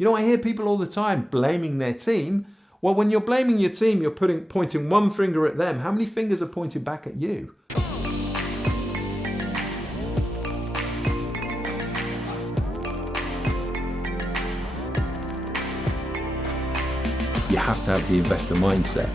You know, I hear people all the time blaming their team. Well, when you're blaming your team, you're pointing one finger at them. How many fingers are pointing back at you? You have to have the investor mindset.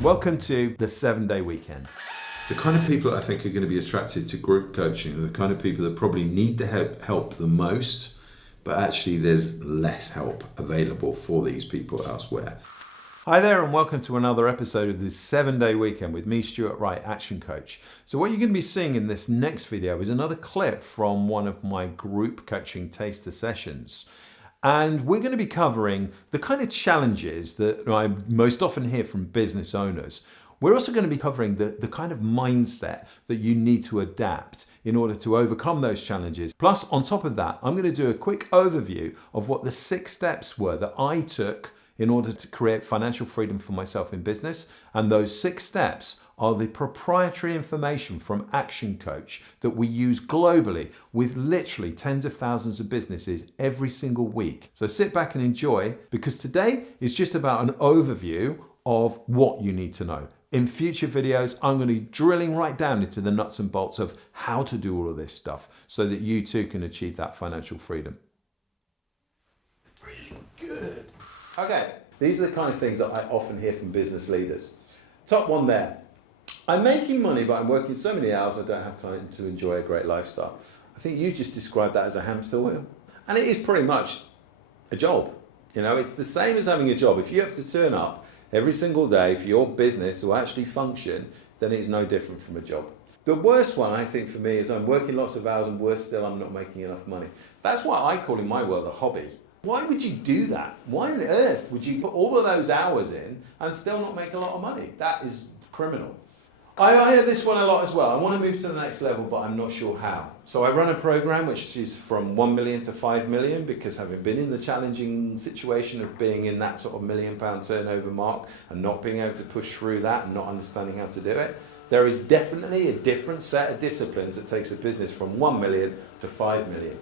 Welcome to the 7-day weekend. The kind of people that I think are going to be attracted to group coaching are the kind of people that probably need the help the most, but actually there's less help available for these people elsewhere. Hi there and welcome to another episode of this 7-day weekend with me, Stuart Wright, Action Coach. So what you're going to be seeing in this next video is another clip from one of my group coaching taster sessions. And we're going to be covering the kind of challenges that I most often hear from business owners. We're also going to be covering the kind of mindset that you need to adapt in order to overcome those challenges. Plus, on top of that, I'm going to do a quick overview of what the 6 steps were that I took in order to create financial freedom for myself in business. And those 6 steps are the proprietary information from ActionCOACH that we use globally with literally tens of thousands of businesses every single week. So sit back and enjoy, because today is just about an overview of what you need to know. In future videos, I'm going to be drilling right down into the nuts and bolts of how to do all of this stuff so that you too can achieve that financial freedom. Really good. Okay, these are the kind of things that I often hear from business leaders. Top one there. I'm making money, but I'm working so many hours I don't have time to enjoy a great lifestyle. I think you just described that as a hamster wheel. And it is pretty much a job. You know, it's the same as having a job. If you have to turn up every single day for your business to actually function, then it's no different from a job. The worst one, I think, for me is I'm working lots of hours and worse still, I'm not making enough money. That's what I call in my world a hobby. Why would you do that? Why on earth would you put all of those hours in and still not make a lot of money? That is criminal. I hear this one a lot as well. I want to move to the next level, but I'm not sure how. So I run a program which is from 1 million to 5 million, because having been in the challenging situation of being in that sort of £1 million turnover mark and not being able to push through that and not understanding how to do it, there is definitely a different set of disciplines that takes a business from 1 million to 5 million.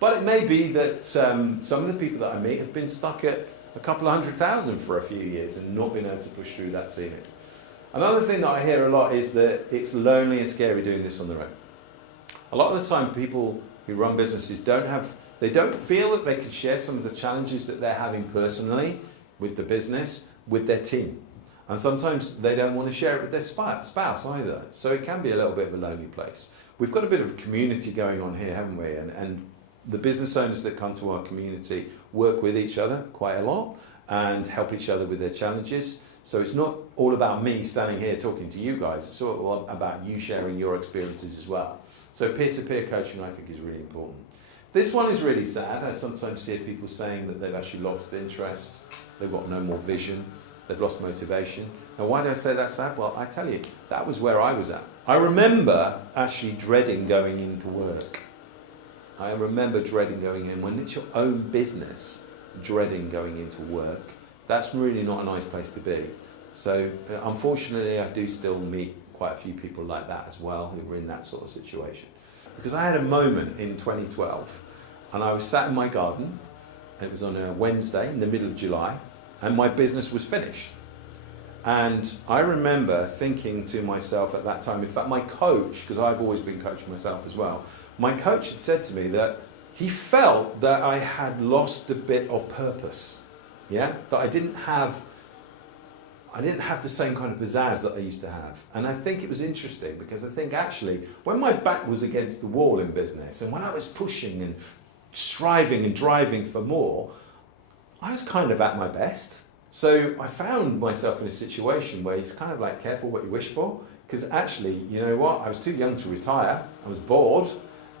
But it may be that some of the people that I meet have been stuck at a couple of 100,000 for a few years and not been able to push through that ceiling. Another thing that I hear a lot is that it's lonely and scary doing this on their own. A lot of the time people who run businesses don't feel that they can share some of the challenges that they're having personally with the business with their team. And sometimes they don't want to share it with their spouse either. So it can be a little bit of a lonely place. We've got a bit of a community going on here, haven't we? And the business owners that come to our community work with each other quite a lot and help each other with their challenges. So it's not all about me standing here talking to you guys, it's all about you sharing your experiences as well. So peer-to-peer coaching, I think, is really important. This one is really sad. I sometimes hear people saying that they've actually lost interest, they've got no more vision, they've lost motivation. Now, why do I say that's sad? Well, I tell you, that was where I was at. I remember actually dreading going into work. I remember dreading going in. When it's your own business, dreading going into work, that's really not a nice place to be. So unfortunately, I do still meet quite a few people like that as well, who were in that sort of situation. Because I had a moment in 2012, and I was sat in my garden, and it was on a Wednesday in the middle of July, and my business was finished. And I remember thinking to myself at that time, in fact my coach, because I've always been coaching myself as well, my coach had said to me that he felt that I had lost a bit of purpose. Yeah, that I didn't have the same kind of pizzazz that I used to have. And I think it was interesting, because I think actually when my back was against the wall in business and when I was pushing and striving and driving for more, I was kind of at my best. So I found myself in a situation where it's kind of like, careful what you wish for, because actually, you know what, I was too young to retire, I was bored,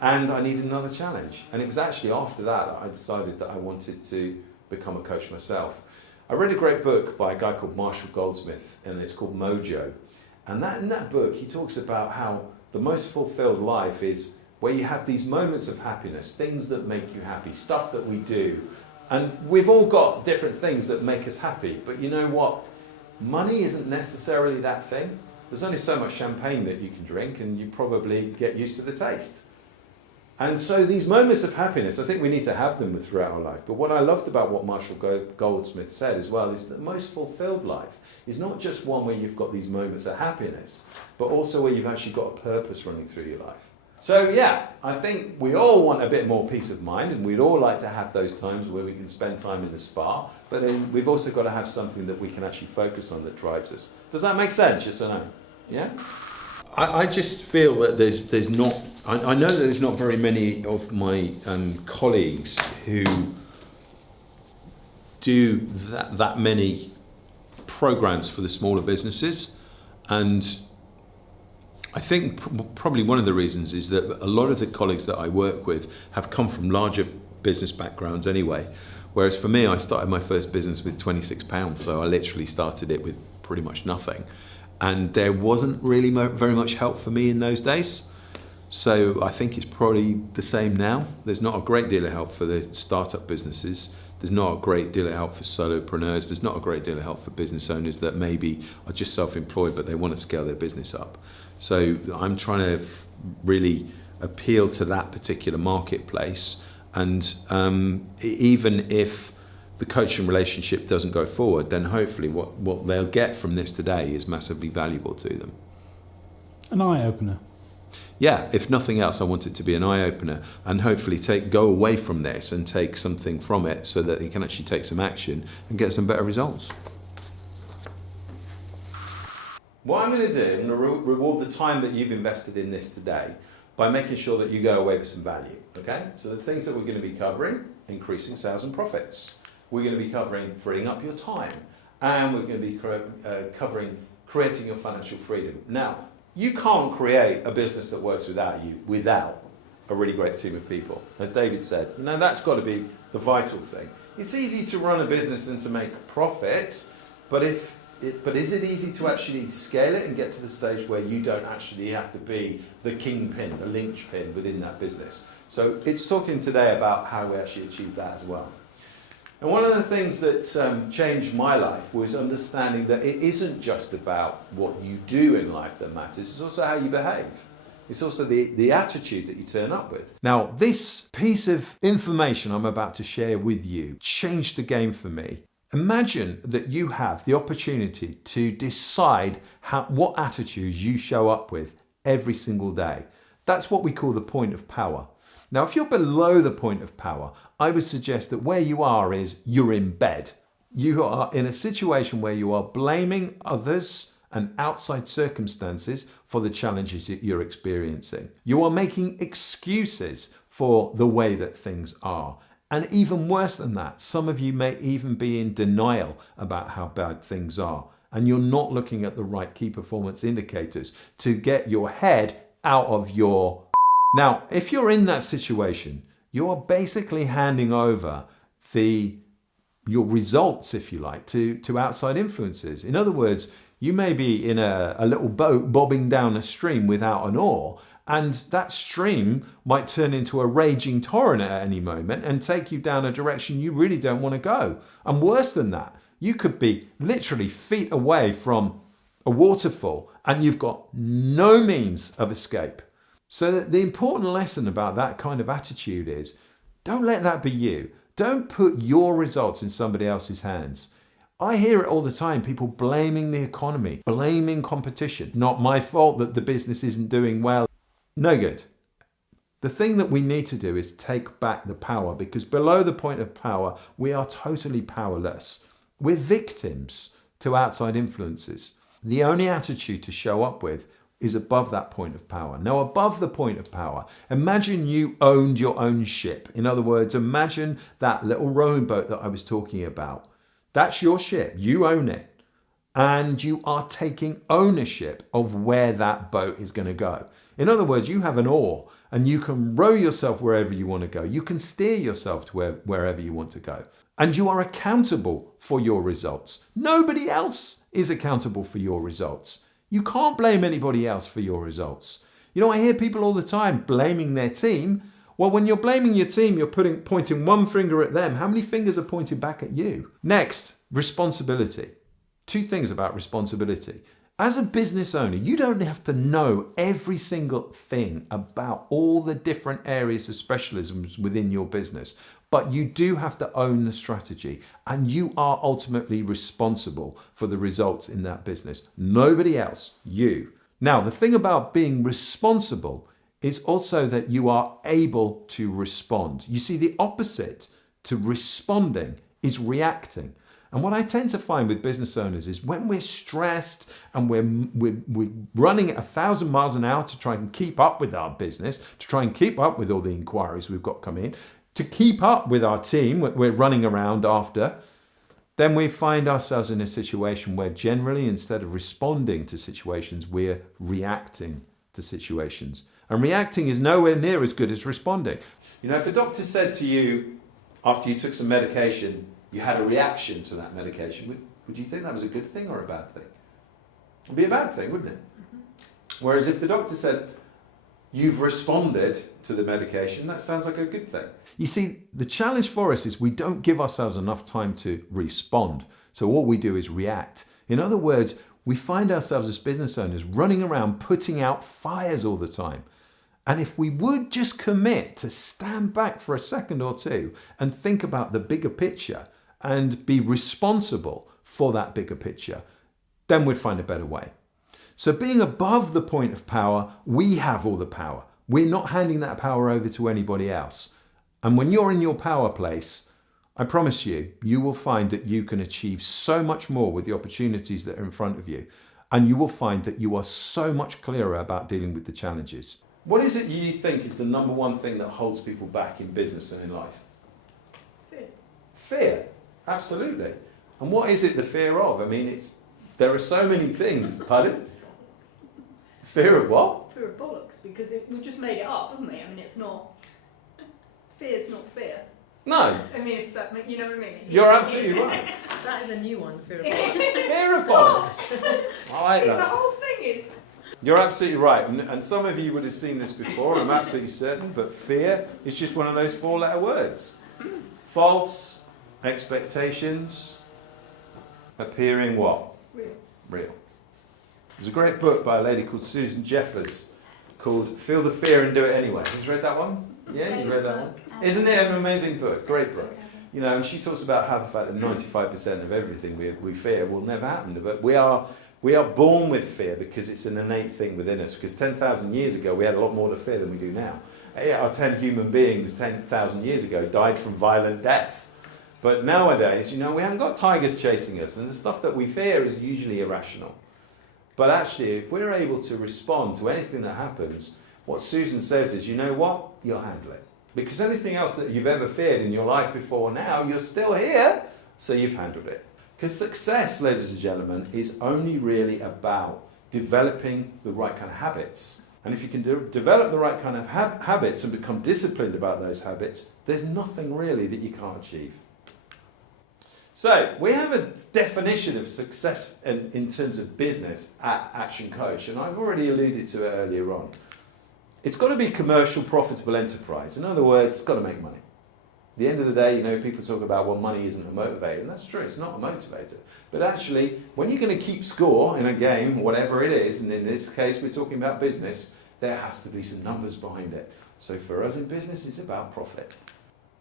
and I needed another challenge. And it was actually after that I decided that I wanted to become a coach myself. I read a great book by a guy called Marshall Goldsmith, and it's called Mojo. And in that book, he talks about how the most fulfilled life is where you have these moments of happiness, things that make you happy, stuff that we do. And we've all got different things that make us happy, but you know what? Money isn't necessarily that thing. there's only so much champagne that you can drink, and you probably get used to the taste. And so these moments of happiness, I think we need to have them throughout our life. But what I loved about what Marshall Goldsmith said as well is that the most fulfilled life is not just one where you've got these moments of happiness, but also where you've actually got a purpose running through your life. So yeah, I think we all want a bit more peace of mind, and we'd all like to have those times where we can spend time in the spa, but then we've also got to have something that we can actually focus on that drives us. Does that make sense, yes or no? Yeah? I just feel that there's not, I know that there's not very many of my colleagues who do that many programs for the smaller businesses, and I think probably one of the reasons is that a lot of the colleagues that I work with have come from larger business backgrounds anyway, whereas for me, I started my first business with £26, so I literally started it with pretty much nothing. And there wasn't really very much help for me in those days. So I think it's probably the same now. There's not a great deal of help for the startup businesses. There's not a great deal of help for solopreneurs. There's not a great deal of help for business owners that maybe are just self-employed, but they want to scale their business up. So I'm trying to really appeal to that particular marketplace. And even if the coaching relationship doesn't go forward, then hopefully what they'll get from this today is massively valuable to them. An eye-opener. Yeah, if nothing else, I want it to be an eye-opener, and hopefully go away from this and take something from it so that they can actually take some action and get some better results. What I'm going to do, I'm going to reward the time that you've invested in this today by making sure that you go away with some value, okay? So the things that we're going to be covering: increasing sales and profits. We're going to be covering freeing up your time, and we're going to be covering creating your financial freedom. Now, you can't create a business that works without a really great team of people. As David said, that's got to be the vital thing. It's easy to run a business and to make a profit, but is it easy to actually scale it and get to the stage where you don't actually have to be the kingpin, the linchpin within that business? So it's talking today about how we actually achieve that as well. And one of the things that changed my life was understanding that it isn't just about what you do in life that matters, it's also how you behave. It's also the attitude that you turn up with. Now, this piece of information I'm about to share with you changed the game for me. Imagine that you have the opportunity to decide what attitudes you show up with every single day. That's what we call the point of power. Now, if you're below the point of power, I would suggest that where you are is you're in bed. You are in a situation where you are blaming others and outside circumstances for the challenges that you're experiencing. You are making excuses for the way that things are. And even worse than that, some of you may even be in denial about how bad things are. And you're not looking at the right key performance indicators to get your head out of your... Now, if you're in that situation, you are basically handing over your results, if you like, to outside influences. In other words, you may be in a little boat bobbing down a stream without an oar, and that stream might turn into a raging torrent at any moment and take you down a direction you really don't want to go. And worse than that, you could be literally feet away from a waterfall and you've got no means of escape. So the important lesson about that kind of attitude is, don't let that be you. Don't put your results in somebody else's hands. I hear it all the time, people blaming the economy, blaming competition. Not my fault that the business isn't doing well. No good. The thing that we need to do is take back the power, because below the point of power, we are totally powerless. We're victims to outside influences. The only attitude to show up with is above that point of power. Now, above the point of power, imagine you owned your own ship. In other words, imagine that little rowing boat that I was talking about. That's your ship. You own it. And you are taking ownership of where that boat is going to go. In other words, you have an oar and you can row yourself wherever you want to go. You can steer yourself to wherever you want to go. And you are accountable for your results. Nobody else is accountable for your results. You can't blame anybody else for your results. You know, I hear people all the time blaming their team. Well, when you're blaming your team, you're pointing one finger at them. How many fingers are pointed back at you? Next, responsibility. Two things about responsibility. As a business owner, you don't have to know every single thing about all the different areas of specialisms within your business, but you do have to own the strategy, and you are ultimately responsible for the results in that business. Nobody else, you. Now, the thing about being responsible is also that you are able to respond. You see, the opposite to responding is reacting. And what I tend to find with business owners is when we're stressed and we're running at 1,000 miles an hour to try and keep up with our business, to try and keep up with all the inquiries we've got coming in, to keep up with our team we're running around after, then we find ourselves in a situation where generally, instead of responding to situations, we're reacting to situations. And reacting is nowhere near as good as responding. You know, if a doctor said to you after you took some medication, you had a reaction to that medication, would you think that was a good thing or a bad thing? It would be a bad thing, wouldn't it? Mm-hmm. Whereas if the doctor said, you've responded to the medication, that sounds like a good thing. You see, the challenge for us is we don't give ourselves enough time to respond. So all we do is react. In other words, we find ourselves as business owners running around putting out fires all the time. And if we would just commit to stand back for a second or two and think about the bigger picture and be responsible for that bigger picture, then we'd find a better way. So being above the point of power, we have all the power. We're not handing that power over to anybody else. And when you're in your power place, I promise you, you will find that you can achieve so much more with the opportunities that are in front of you. And you will find that you are so much clearer about dealing with the challenges. What is it you think is the number one thing that holds people back in business and in life? Fear. Fear, absolutely. And what is it the fear of? I mean, there are so many things. Pardon? Fear of what? Fear of bollocks, because we've just made it up, haven't we? I mean, it's not. Fear's not fear. No. I mean, if that, you know what I mean? You're absolutely right. That is a new one, fear of bollocks. Fear of bollocks. I like The that. whole thing is. You're absolutely right. And some of you would have seen this before, I'm absolutely certain, but fear is just one of those 4-letter words. False expectations appearing what? Real. There's a great book by a lady called Susan Jeffers called Feel the Fear and Do It Anyway. Have you read that one? Yeah, you read that one? Isn't it an amazing book? Great book. You know, and she talks about how the fact that 95% of everything we fear will never happen. But we are born with fear because it's an innate thing within us. Because 10,000 years ago, we had a lot more to fear than we do now. Our 10 human beings 10,000 years ago died from violent death. But nowadays, you know, we haven't got tigers chasing us. And the stuff that we fear is usually irrational. But actually, if we're able to respond to anything that happens, what Susan says is, you know what? You'll handle it. Because anything else that you've ever feared in your life before now, you're still here, so you've handled it. Because success, ladies and gentlemen, is only really about developing the right kind of habits. And if you can develop the right kind of habits and become disciplined about those habits, there's nothing really that you can't achieve. So, we have a definition of success in terms of business at ActionCOACH, and I've already alluded to it earlier on. It's got to be commercial, profitable enterprise. In other words, it's got to make money. At the end of the day, you know, people talk about, well, money isn't a motivator, and that's true, it's not a motivator. But actually, when you're going to keep score in a game, whatever it is, and in this case we're talking about business, there has to be some numbers behind it. So for us in business, it's about profit.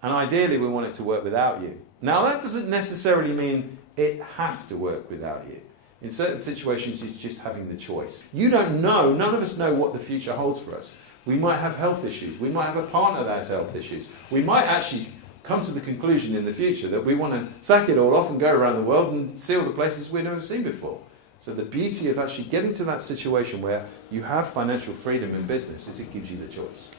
And ideally, we want it to work without you. Now, that doesn't necessarily mean it has to work without you. In certain situations, it's just having the choice. You don't know, none of us know what the future holds for us. We might have health issues. We might have a partner that has health issues. We might actually come to the conclusion in the future that we want to sack it all off and go around the world and see all the places we've never seen before. So the beauty of actually getting to that situation where you have financial freedom in business is it gives you the choice.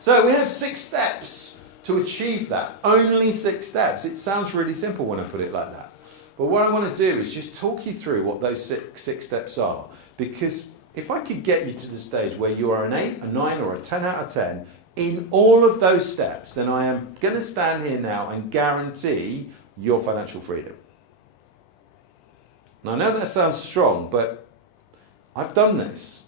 So we have 6 steps to achieve that. Only 6 steps. It sounds really simple when I put it like that. But what I want to do is just talk you through what those six steps are. Because if I could get you to the stage where you are an 8, a 9 or a 10 out of 10 in all of those steps, then I am going to stand here now and guarantee your financial freedom. Now I know that sounds strong, but I've done this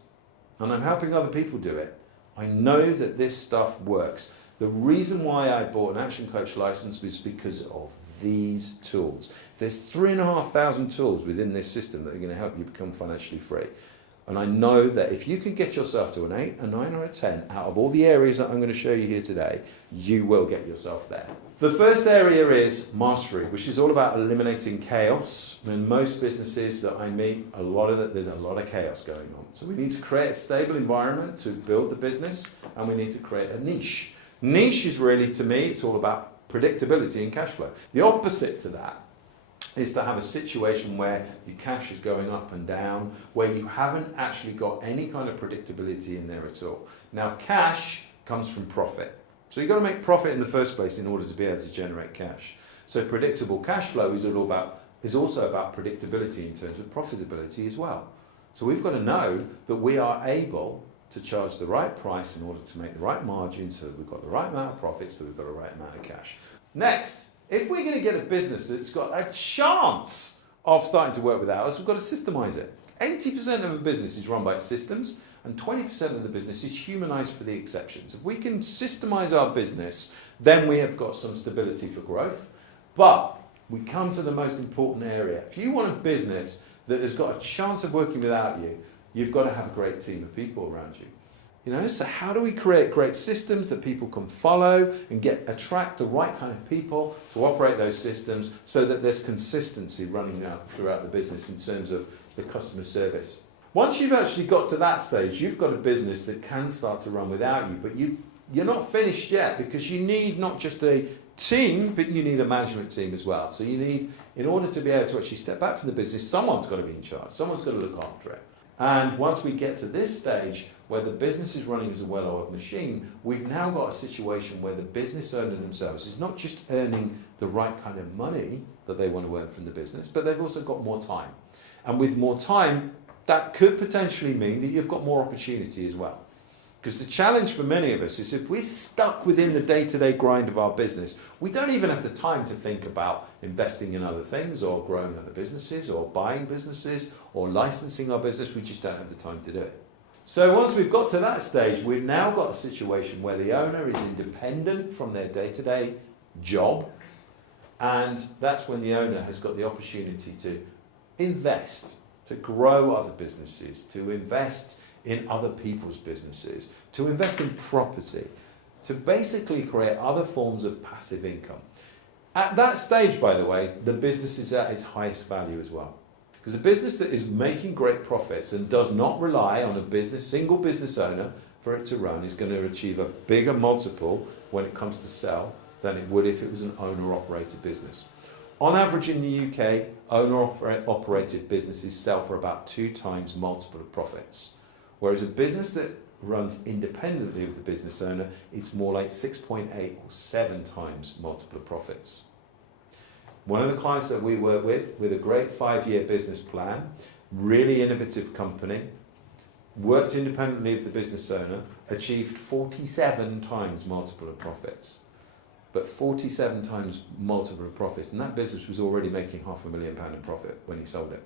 and I'm helping other people do it. I know that this stuff works. The reason why I bought an ActionCOACH license was because of these tools. There's 3,500 tools within this system that are going to help you become financially free. And I know that if you can get yourself to an 8, a 9 or a 10 out of all the areas that I'm going to show you here today, you will get yourself there. The first area is mastery, which is all about eliminating chaos. In most businesses that I meet, there's a lot of chaos going on. So we need to create a stable environment to build the business, and we need to create a niche. Niche is really, to me, it's all about predictability and cash flow. The opposite to that is to have a situation where your cash is going up and down, where you haven't actually got any kind of predictability in there at all. Now, cash comes from profit. So you've got to make profit in the first place in order to be able to generate cash. So predictable cash flow is also about predictability in terms of profitability as well. So we've got to know that we are able to charge the right price in order to make the right margin, so that we've got the right amount of profit, so we've got the right amount of cash. Next, if we're going to get a business that's got a chance of starting to work without us, we've got to systemize it. 80% of a business is run by its systems, and 20% of the business is humanized for the exceptions. If we can systemize our business, then we have got some stability for growth. But we come to the most important area. If you want a business that has got a chance of working without you, you've got to have a great team of people around you. So how do we create great systems that people can follow and attract the right kind of people to operate those systems so that there's consistency running out throughout the business in terms of the customer service? Once you've actually got to that stage, you've got a business that can start to run without you, but you're not finished yet, because you need not just a team, but you need a management team as well. So you need, in order to be able to actually step back from the business, someone's got to be in charge, someone's got to look after it. And once we get to this stage, where the business is running as a well-oiled machine, we've now got a situation where the business owner themselves is not just earning the right kind of money that they want to earn from the business, but they've also got more time. And with more time, that could potentially mean that you've got more opportunity as well. Because the challenge for many of us is, if we're stuck within the day-to-day grind of our business, we don't even have the time to think about investing in other things, or growing other businesses, or buying businesses, or licensing our business. We just don't have the time to do it. So once we've got to that stage, we've now got a situation where the owner is independent from their day-to-day job, and that's when the owner has got the opportunity to invest, to grow other businesses, to invest in other people's businesses, to invest in property, to basically create other forms of passive income. At that stage, by the way, the business is at its highest value as well. Because a business that is making great profits and does not rely on a single business owner for it to run is going to achieve a bigger multiple when it comes to sell than it would if it was an owner-operated business. On average in the UK, owner-operated businesses sell for about 2 times multiple of profits. Whereas a business that runs independently of the business owner, it's more like 6.8 or 7 times multiple of profits. One of the clients that we work with a great 5-year business plan, really innovative company, worked independently of the business owner, achieved 47 times multiple of profits. But 47 times multiple of profits, and that business was already making £500,000 in profit when he sold it.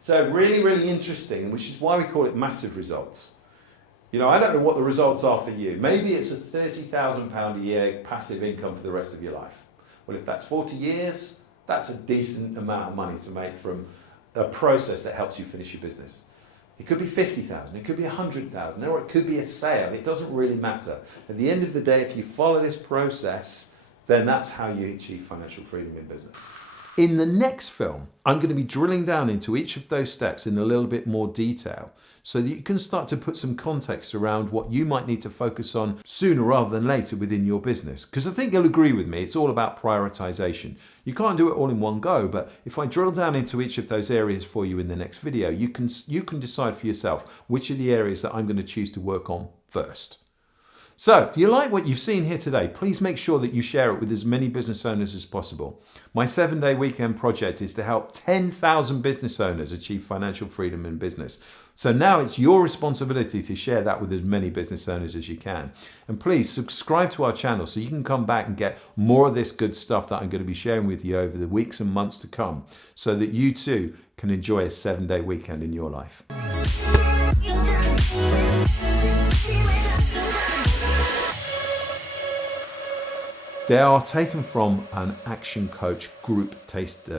So really, really interesting, which is why we call it massive results. I don't know what the results are for you. Maybe it's a £30,000 a year passive income for the rest of your life. Well, if that's 40 years, that's a decent amount of money to make from a process that helps you finish your business. It could be 50,000, it could be 100,000, or it could be a sale. It doesn't really matter. At the end of the day, if you follow this process, then that's how you achieve financial freedom in business. In the next film, I'm going to be drilling down into each of those steps in a little bit more detail, so that you can start to put some context around what you might need to focus on sooner rather than later within your business. Because I think you'll agree with me, it's all about prioritization. You can't do it all in one go, but if I drill down into each of those areas for you in the next video, you can decide for yourself which are the areas that I'm going to choose to work on first. So, do you like what you've seen here today? Please make sure that you share it with as many business owners as possible. My 7-day weekend project is to help 10,000 business owners achieve financial freedom in business. So now it's your responsibility to share that with as many business owners as you can. And please subscribe to our channel so you can come back and get more of this good stuff that I'm going to be sharing with you over the weeks and months to come, so that you too can enjoy a 7-day weekend in your life. They are taken from an Action Coach group taste.